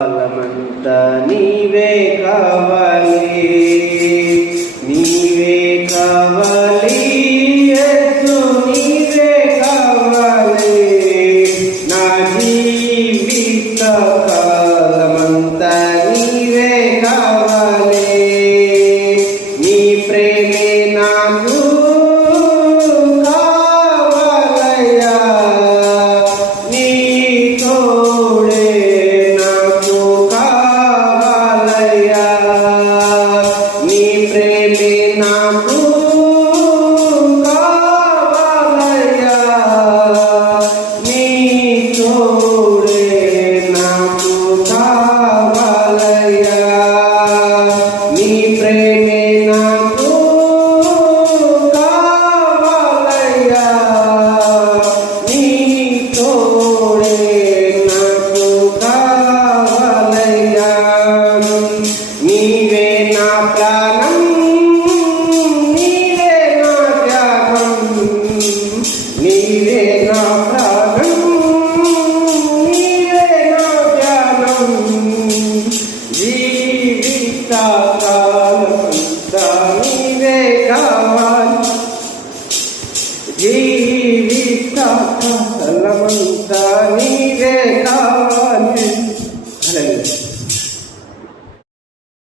కాలమంతా నీవే కావాలి, నీవే కావాలి, యేసు నీవే కావాలి. నా జీవిత కాలమంతా నీవే కావాలి. నీ ప్రేమే నాకు కావాలయ్యా, నీ తోడే నీ ప్రేమే నాకు కావాలయ్యా, నీ తోడే నాకు కావాలయ్యా. నీ ప్రేమే నాకు కావాలయ్యా, నీ తోడే నాకు కావాలయ్యా. నీవే నా ప్రాణం, నీవే నా త్యాగం, నీవే నా ప్రాణం, నీవే నా ధ్యానం. జీవిత కాలమంతా నీవే కావాలి, జీవిత కాలమంతా నీవే కావాలి.